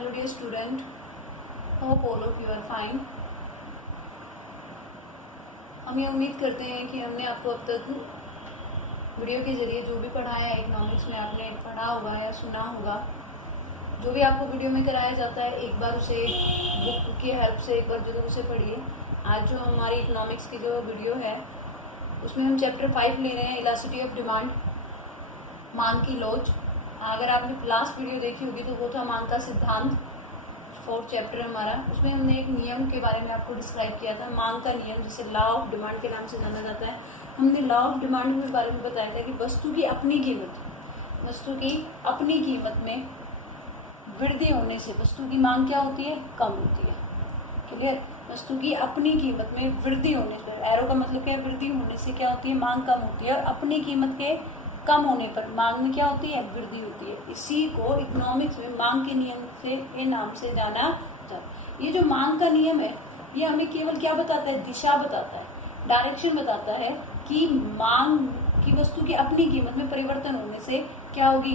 Hello dear student, hope all of you are fine. हम ये उम्मीद करते हैं कि हमने आपको अब तक वीडियो के ज़रिए जो भी पढ़ाया है इकोनॉमिक्स में आपने पढ़ा होगा या सुना होगा। जो भी आपको वीडियो में कराया जाता है एक बार उसे बुक की हेल्प से एक बार जरूर उसे पढ़िए। आज जो हमारी इकोनॉमिक्स की जो वीडियो है उसमें हम चैप्टर 5 ले रहे हैं, इलास्टिसिटी ऑफ डिमांड, मांग की लोच। अगर आपने लास्ट वीडियो देखी होगी तो वो था मांग का सिद्धांत, 4th चैप्टर हमारा। उसमें हमने एक नियम के बारे में आपको डिस्क्राइब किया था, मांग का नियम, जिसे लॉ ऑफ डिमांड के नाम से जाना जाता है। हमने लॉ ऑफ डिमांड के बारे में बताया था कि वस्तु की अपनी कीमत में वृद्धि होने से वस्तु की मांग क्या होती है, कम होती है। क्लियर? वस्तु की अपनी कीमत में वृद्धि होने पर, एरो का मतलब क्या है, वृद्धि होने से क्या होती है, मांग कम होती है, और अपनी कीमत के कम होने पर मांग में क्या होती है, वृद्धि होती है। इसी को इकोनॉमिक्स में मांग के नियम के नाम से जाना जाता है। ये जो मांग का नियम है ये हमें केवल क्या बताता है, दिशा बताता है, डायरेक्शन बताता है कि मांग की वस्तु की अपनी कीमत में परिवर्तन होने से क्या होगी,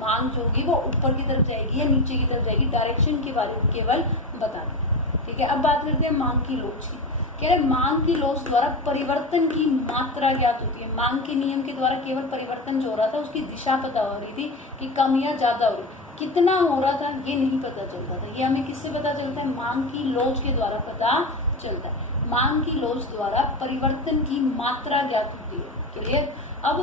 मांग जो होगी वो ऊपर की तरफ जाएगी या नीचे की तरफ जाएगी। डायरेक्शन के बारे में केवल बताता है। ठीक है, अब बात करते हैं मांग की लोच की। कह रहे मांग की लोच द्वारा परिवर्तन की मात्रा ज्ञात होती है। मांग के नियम के द्वारा केवल परिवर्तन जो हो रहा था उसकी दिशा पता हो रही थी कि कम या ज्यादा हो रही, कितना हो रहा था ये नहीं पता चलता था। ये हमें किससे पता चलता है, मांग की लोच के द्वारा पता चलता है। मांग की लोच द्वारा परिवर्तन की मात्रा ज्ञात होती है। क्लियर? अब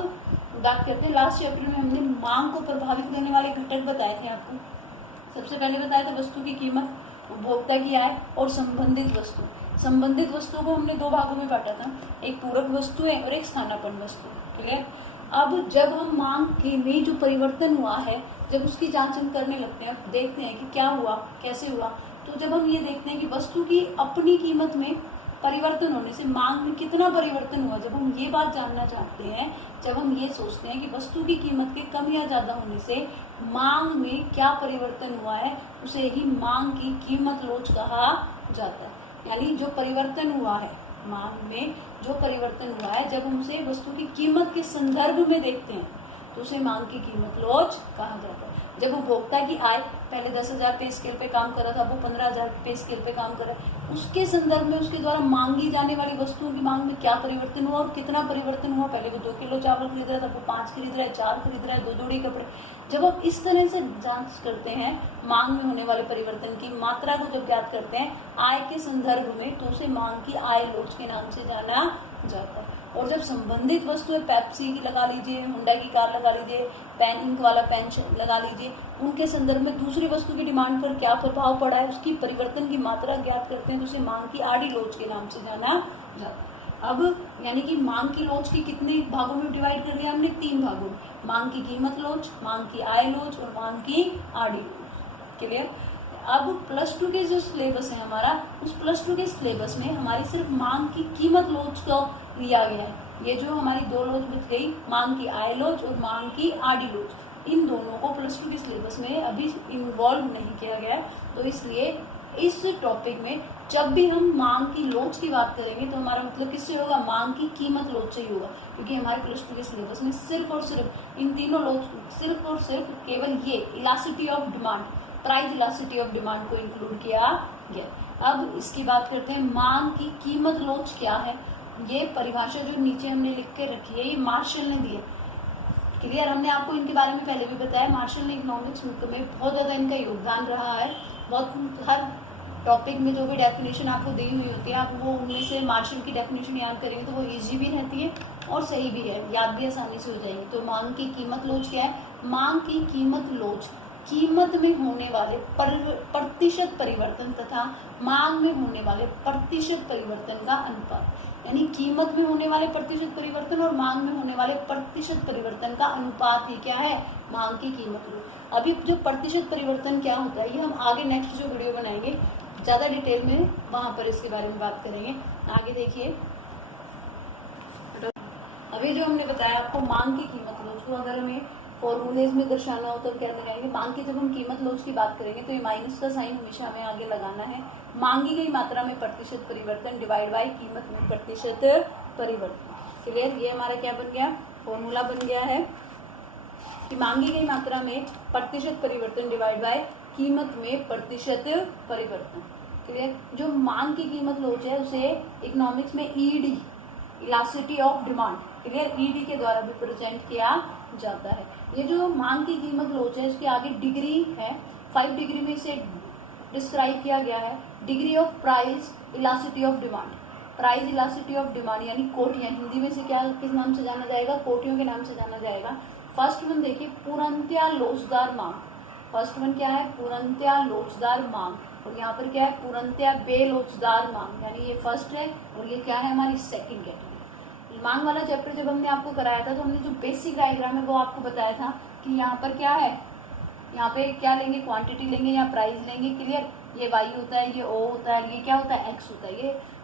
बात करते हैं, लास्ट चैप्टर में हमने मांग को प्रभावित करने वाले घटक बताए थे आपको। सबसे पहले बताया था वस्तु की कीमत, उपभोक्ता की आय और संबंधित वस्तु। संबंधित वस्तुओं को हमने दो भागों में बांटा था, एक पूरक वस्तु है और एक स्थानापन्न वस्तु। क्लियर? अब जब हम मांग के में जो परिवर्तन हुआ है, जब उसकी जांच हम करने लगते हैं, देखते हैं कि क्या हुआ, कैसे हुआ, तो जब हम ये देखते हैं कि वस्तु की अपनी कीमत में परिवर्तन होने से मांग में कितना परिवर्तन हुआ, जब हम ये बात जानना चाहते हैं, जब हम ये सोचते हैं कि वस्तु की कीमत के कम या ज्यादा होने से मांग में क्या परिवर्तन हुआ है, उसे ही मांग की कीमत लोच कहा जाता है। यानी जो परिवर्तन हुआ है मांग में, जो परिवर्तन हुआ है, जब हम उसे वस्तु की कीमत के संदर्भ में देखते हैं तो उसे मांग की कीमत लोच कहा जाता है। जब उपभोक्ता की आय पहले 10,000 पे स्केल पे काम कर रहा था, वो 15,000 पे स्केल पे काम कर रहा है, उसके संदर्भ में उसके द्वारा मांगी जाने वाली वस्तुओं की मांग में क्या परिवर्तन हुआ और कितना परिवर्तन हुआ। पहले वो 2 किलो चावल खरीद रहा था, वो 5 खरीद रहा है, 4 खरीद रहा है, 2 जोड़ी कपड़े। जब हम इस तरह से जांच करते हैं मांग में होने वाले परिवर्तन की मात्रा को, जब ज्ञात करते हैं आय के संदर्भ में, तो उसे मांग की आय लोच के नाम से जाना जाता है। और जब संबंधित वस्तु है, पेप्सी की लगा लीजिए, हुंडई की कार लगा लीजिए, पेन इंक वाला पेन लगा लीजिए, उनके संदर्भ में दूसरी वस्तु की डिमांड पर क्या प्रभाव पड़ा है, उसकी परिवर्तन की मात्रा ज्ञात करते हैं, तो उसे मांग की आड़ी लोच के नाम से जाना जाता है। अब यानी कि मांग की लोच की कितने भागों में डिवाइड कर लिया हमने, 3 भागों में, मांग की कीमत लोच, मांग की आय लोच और मांग की आड़ी लोच। क्लियर? अब +2 के जो सिलेबस है हमारा, उस +2 के सिलेबस में हमारी सिर्फ मांग की कीमत लोच को लिया गया है। ये जो हमारी 2 लोच बच गई, मांग की आय लोच और मांग की आड़ी लोच, इन दोनों को +2 के सिलेबस में अभी इन्वॉल्व नहीं किया गया है। तो इसलिए इस टॉपिक में जब भी हम मांग की लोच की बात करेंगे तो हमारा मतलब किससे होगा, मांग की कीमत लोच से ही होगा, क्योंकि हमारे +2 के सिलेबस में सिर्फ और सिर्फ इन तीनों लोच, सिर्फ और सिर्फ केवल ये elasticity of demand, price elasticity of demand को इंक्लूड किया गया। अब इसकी बात करते हैं, मांग की कीमत लोच क्या है। ये परिभाषा जो नीचे हमने लिख के रखी है, ये मार्शल ने दी है। क्लियर? हमने आपको इनके बारे में पहले भी बताया, मार्शल ने इकोनॉमिक्स में बहुत ज्यादा इनका योगदान रहा है। बहुत हर टॉपिक में जो भी डेफिनेशन आपको दी हुई होती है, आप वो उनमें से मार्शल की डेफिनेशन याद करेंगे तो वो इजी भी रहती है और सही भी है, याद भी आसानी से हो जाएगी। तो मांग की कीमत लोच क्या है, मांग की कीमत लोच कीमत में होने वाले प्रतिशत परिवर्तन तथा मांग में होने वाले प्रतिशत परिवर्तन का अनुपात। यानी कीमत में होने वाले प्रतिशत परिवर्तन और मांग में होने वाले प्रतिशत परिवर्तन का अनुपात ही क्या है, मांग की कीमत लोच। अभी जो प्रतिशत परिवर्तन क्या होता है, ये हम आगे नेक्स्ट जो वीडियो बनाएंगे ज्यादा डिटेल में, वहां पर इसके बारे में बात करेंगे। आगे देखिए, अभी जो हमने बताया आपको मांग की कीमत लोच को अगर हमें फॉर्मूलेज में दर्शाना हो तो क्या लगाएंगे, मांग की जब हम कीमत लोच की बात करेंगे तो ये माइनस का साइन हमेशा हमें आगे लगाना है। मांगी गई मात्रा में प्रतिशत परिवर्तन डिवाइड बाय कीमत में प्रतिशत परिवर्तन। क्लियर? ये हमारा क्या बन गया, फॉर्मूला बन गया है कि मांगी गई मात्रा में प्रतिशत परिवर्तन डिवाइड बाय कीमत में प्रतिशत परिवर्तन। क्लियर। जो मांग की कीमत लोच है उसे इकोनॉमिक्स में ED, elasticity of demand, clear, ED के द्वारा भी प्रेजेंट किया जाता है। ये जो मांग की कीमत लोच है इसके आगे डिग्री है, 5 डिग्री में इसे डिस्क्राइब किया गया है। Degree of price elasticity of demand, price elasticity of demand यानी कोटियां, हिंदी में से क्या किस नाम से जाना जाएगा, कोटियों के नाम से जाना जाएगा। फर्स्ट वन देखिए पूर्णतया लोचदार मांग, फर्स्ट वन क्या है, पूर्णतया लोचदार मांग, और यहाँ पर क्या है, पूर्णतया बेलोचदार मांग, यानी ये फर्स्ट है और ये क्या है, हमारी सेकंड कैटेगरी। मांग वाला चैप्टर जब हमने आपको कराया था तो हमने जो बेसिक डायग्राम है वो आपको बताया था कि यहाँ पर क्या है, यहाँ पे क्या लेंगे, क्वांटिटी लेंगे या प्राइस लेंगे, क्लियर। ये वाई होता है, ये ओ होता है, ये क्या होता है, एक्स होता है।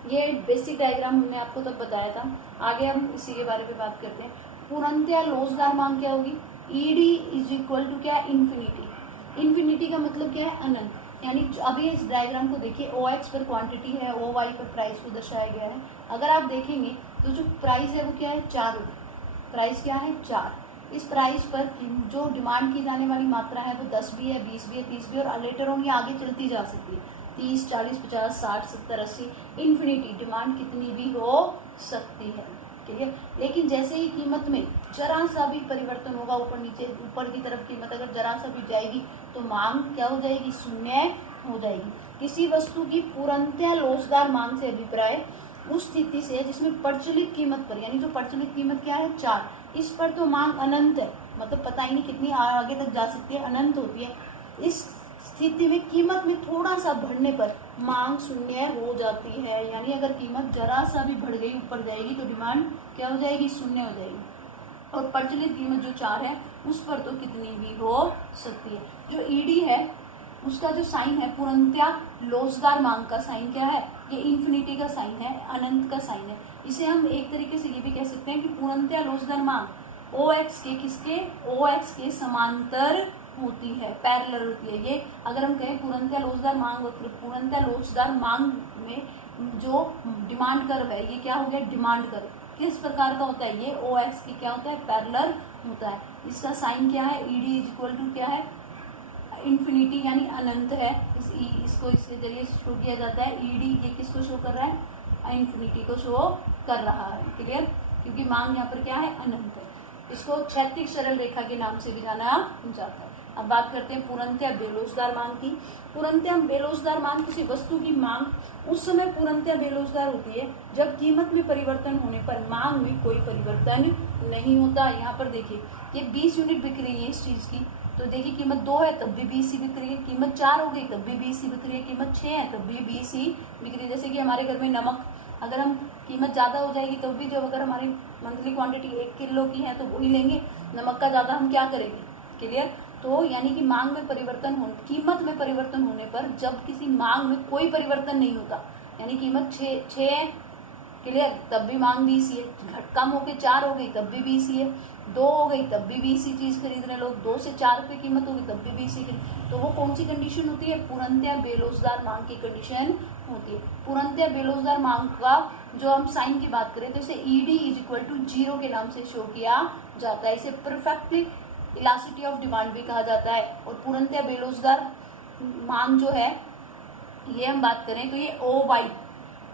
ये बेसिक डायग्राम हमने आपको तब बताया था। आगे हम इसी के बारे में बात करते हैं। पूर्णतया लोचदार मांग क्या होगी, ईडी इज इक्वल टू क्या, इन्फिनिटी। इन्फिनिटी का मतलब क्या है, अनंत। यानी अभी इस डायग्राम को देखिए, ओ एक्स पर क्वांटिटी है, ओ वाई पर प्राइस को दर्शाया गया है। अगर आप देखेंगे तो जो प्राइस है वो क्या है, 4 रुपये। प्राइस क्या है, 4। इस प्राइस पर जो डिमांड की जाने वाली मात्रा है वो 10 भी है, 20 भी है, 30 भी, और लेटर ऑन ये आगे चलती जा सकती है, 30, 40, 50, 60, 70, 80, इन्फिनिटी डिमांड कितनी भी हो सकती है, ठीक है। लेकिन जैसे ही कीमत में जरा सा भी परिवर्तन होगा, ऊपर नीचे, ऊपर की तरफ कीमत अगर जरा सा भी जाएगी तो मांग क्या हो जाएगी, शून्य हो जाएगी। किसी वस्तु की पूर्णतया लोचदार मांग से अभिप्राय उस स्थिति से जिसमें प्रचलित कीमत पर, यानी जो प्रचलित कीमत क्या है, 4, इस पर तो मांग अनंत है, मतलब पता ही नहीं कितनी आगे तक जा सकती है, अनंत होती है। इस स्थिति में कीमत में थोड़ा सा बढ़ने पर मांग शून्य हो जाती है, यानी अगर कीमत जरा सा भी बढ़ गई, ऊपर जाएगी तो डिमांड क्या हो जाएगी, शून्य हो जाएगी। और प्रचलित कीमत जो 4 है उस पर तो कितनी भी हो सकती है। जो ईडी है उसका जो साइन है, पूर्णतया लोचदार मांग का साइन क्या है, ये इन्फिनिटी का साइन है, अनंत का साइन है। इसे हम एक तरीके से ये भी कह सकते हैं कि पूर्णतया लोचदार मांग ओ एक्स के किसके, ओ एक्स के समांतर होती है, पैरेलल होती है। ये अगर हम कहें पूर्णतया लोचदार मांग वक्र, पूर्णतया लोचदार मांग में जो डिमांड कर्व है ये क्या हो गया, डिमांड कर्व किस प्रकार का होता है, ये ओ एक्स की क्या होता है, पैरेलल होता है। इसका साइन क्या है, ईडी इज इक्वल टू क्या है, इन्फिनिटी यानी अनंत है। इसको इसके जरिए शो किया जाता है। ईडी ये किसको शो कर रहा है, इन्फिनिटी को शो कर रहा है, क्लियर, क्योंकि मांग यहाँ पर क्या है, अनंत है। इसको क्षैतिज सरल रेखा के नाम से भी जाना जाता है। अब बात करते हैं पूर्णतया बेलोचदार मांग की। पूर्णतया बेलोचदार मांग किसी वस्तु की मांग उस समय पूर्णतया बेलोचदार होती है जब कीमत में परिवर्तन होने पर मांग में कोई परिवर्तन नहीं होता। यहाँ पर देखिए ये 20 यूनिट बिक रही है इस चीज की, तो देखिए कीमत 2 है तब भी 20 ही बिक रही है, कीमत 4 हो गई तब भी 20 ही बिक रही है, कीमत 6 है तब भी 20 ही बिक रही है। जैसे कि हमारे घर में नमक, अगर हम कीमत ज़्यादा हो जाएगी तब भी, जब अगर हमारी मंथली क्वांटिटी 1 किलो की है तो वही लेंगे, नमक का ज़्यादा हम क्या करेंगे, क्लियर। तो यानी कि मांग में परिवर्तन हो, कीमत में परिवर्तन होने पर जब किसी मांग में कोई परिवर्तन नहीं होता, यानी कीमत 6 है, क्लियर, तब भी मांग 20 ही है, कम होके 4 हो गई तब भी 20 ही है, 2 हो गई तब भी 20 ही चीज खरीद रहे लोग, 2 से 4 रुपए कीमत होगी तब भी 20 ही खरीद। तो वो कौन सी कंडीशन होती है, पूर्णतया बेलोचदार मांग की कंडीशन होती है। पूर्णतया बेलोचदार मांग का जो हम साइन की बात करें तो इसे ईडी इज इक्वल टू 0 के नाम से शो किया जाता है। इसे परफेक्ट इलास्टिसिटी ऑफ डिमांड भी कहा जाता है। और पूर्णतया बेलोचदार मांग जो है ये हम बात करें तो ये ओ वाई,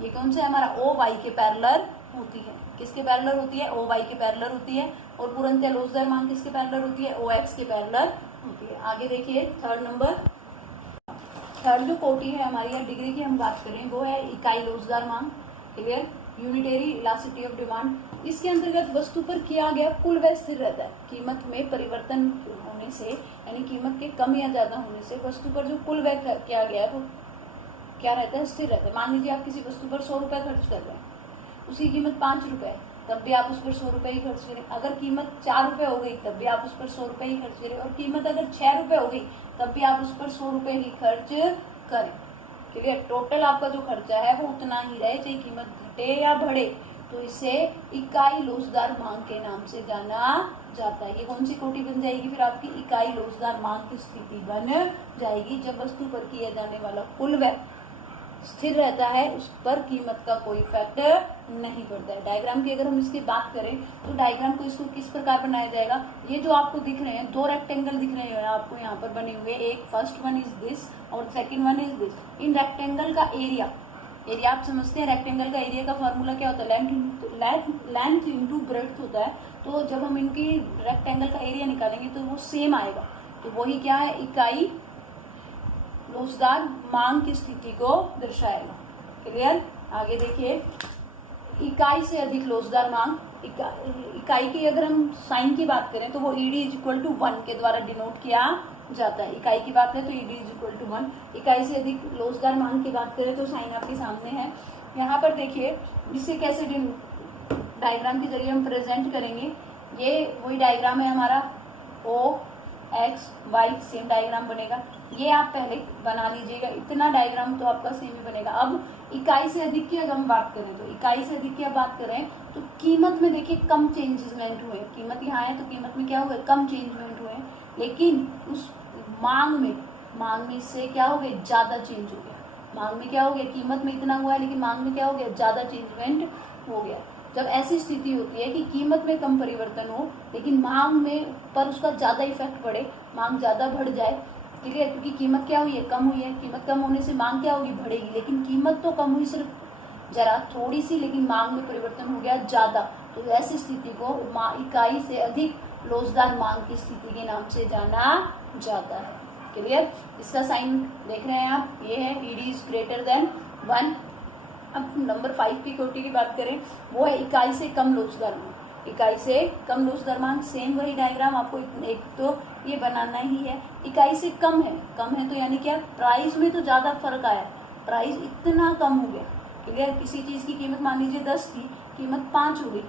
ये कौन सा है हमारा, ओ वाई के पैरेलल होती है। किसके पैरेलल होती है, ओ वाई के पैरेलल होती है। और पूर्णतया लोचदार मांग किसके पैरेलल होती है, ओ एक्स के पैरेलल होती है। आगे देखिए थर्ड नंबर, थर्ड जो कोटि है हमारी या डिग्री की हम बात करें वो है इकाई लोचदार मांग, clear, unitary elasticity of demand. इसके अंतर्गत वस्तु पर किया गया कुल व्यय स्थिर रहता है। कीमत में परिवर्तन होने से, यानी कीमत के कम या ज्यादा होने से वस्तु पर जो कुल व्यय किया गया है वो क्या रहता है, स्थिर रहता है। मान लीजिए आप किसी वस्तु पर 100 रुपए खर्च कर रहे हैं, उसकी कीमत 5 रुपए, तब भी आप उस पर 100 रुपए ही खर्च करें। अगर कीमत 4 रुपए हो गई तब भी आप उस पर 100 रुपए ही खर्च करें। और कीमत अगर 6 रुपए हो गई तब भी आप उस पर 100 रुपए ही खर्च करें, क्लियर। टोटल आपका जो खर्चा है वो उतना ही रहे, चाहे कीमत घटे या बढ़े। तो इसे इकाई लोचदार मांग के नाम से जाना जाता है। ये कौन सी कोटि बन जाएगी फिर आपकी, इकाई लोचदार मांग की स्थिति बन जाएगी जब वस्तु पर किया जाने वाला कुल व्यय स्थिर रहता है, उस पर कीमत का कोई इफेक्ट नहीं पड़ता है। डायग्राम की अगर हम इसकी बात करें तो डायग्राम को इसको किस प्रकार बनाया जाएगा, ये जो आपको दिख रहे हैं 2 रेक्टेंगल दिख रहे हैं आपको यहाँ पर बने हुए, एक फर्स्ट वन इज दिस और second one is this. In rectangle का एरिया आप समझते हैं, रेक्टेंगल का एरिया का फॉर्मूला क्या होता है, लेंथ इंटू ब्रेड्थ होता है। तो जब हम इनकी रेक्टेंगल का एरिया निकालेंगे तो वो सेम आएगा, तो वही क्या है, इकाई लोचदार मांग की स्थिति को दर्शाएगा। क्लियर? आगे देखिए, इकाई से अधिक लोचदार मांग, इकाई की अगर हम साइन की बात करें तो वो ईडी इज इक्वल टू 1 के द्वारा डिनोट किया जाता है। इकाई की बात है तो ईडी इज इक्वल टू 1। इकाई से अधिक लोचदार मांग की बात करें तो साइन आपके सामने है। यहाँ पर देखिए इसे कैसे डायग्राम के जरिए हम प्रेजेंट करेंगे। ये वही डायग्राम है हमारा, ओ एक्स वाई सेम डायग्राम बनेगा। ये आप पहले बना लीजिएगा, इतना डायग्राम तो आपका सेम ही बनेगा। अब इकाई से अधिक की अगर हम बात करें तो इकाई से अधिक की आप बात करें तो कीमत में देखिए कम चेंजमेंट हुए, कीमत यहाँ है तो कीमत में क्या हुआ, कम चेंजमेंट हुए, लेकिन उस मांग में इससे क्या हो गया, ज्यादा चेंज हो गया। मांग में क्या हो गया, कीमत में इतना हुआ है लेकिन मांग में क्या हो गया, ज्यादा चेंजमेंट हो गया। जब ऐसी स्थिति होती है कि कीमत में कम परिवर्तन हो लेकिन मांग में पर उसका ज्यादा इफेक्ट पड़े, मांग ज्यादा बढ़ जाए, ठीक है, क्योंकि कीमत क्या हुई है, कम हुई है। कीमत कम होने से मांग क्या होगी, बढ़ेगी, लेकिन कीमत तो कम हुई सिर्फ जरा थोड़ी सी, लेकिन मांग में परिवर्तन हो गया ज्यादा। तो ऐसी स्थिति को इकाई से अधिक लोचदार मांग की स्थिति के नाम से जाना जाता है। क्लियर? इसका साइन देख रहे हैं आप, ये है ईडी इज ग्रेटर देन 1। अब नंबर 5 की कोटि की बात करें, वो है इकाई से कम लोचदार मांग। इकाई से कम लोचदार मांग, सेम वही डायग्राम आपको एक तो ये बनाना ही है। इकाई से कम है तो यानी क्या, प्राइस में तो ज्यादा फर्क आया, प्राइस इतना कम हो गया। क्लियर? किसी चीज की कीमत मान लीजिए 10 थी, कीमत 5 हो गई।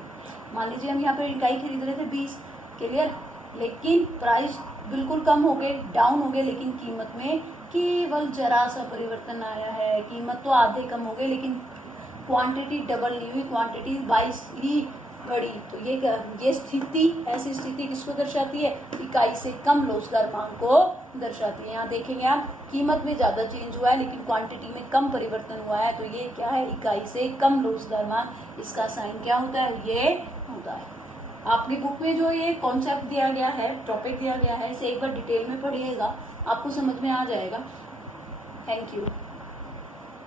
मान लीजिए हम यहाँ पर इकाई खरीद रहे थे 20, क्लियर, लेकिन प्राइस बिल्कुल कम हो गए, डाउन हो गए, लेकिन कीमत में केवल जरा सा परिवर्तन आया है। कीमत तो आधे कम हो गई लेकिन क्वांटिटी डबल नहीं हुई, क्वांटिटी 22 ही बढ़ी। तो ये स्थिति, ऐसी स्थिति किसको दर्शाती है, इकाई से कम लोचदार मांग को दर्शाती है। यहाँ देखेंगे आप, कीमत में ज्यादा चेंज हुआ है लेकिन क्वांटिटी में कम परिवर्तन हुआ है, तो ये क्या है, इकाई से कम लोचदार मांग। इसका साइन क्या होता है, ये होता है। आपकी बुक में जो ये कॉन्सेप्ट दिया गया है, टॉपिक दिया गया है, इसे एक बार डिटेल में पढ़िएगा, आपको समझ में आ जाएगा। Thank you.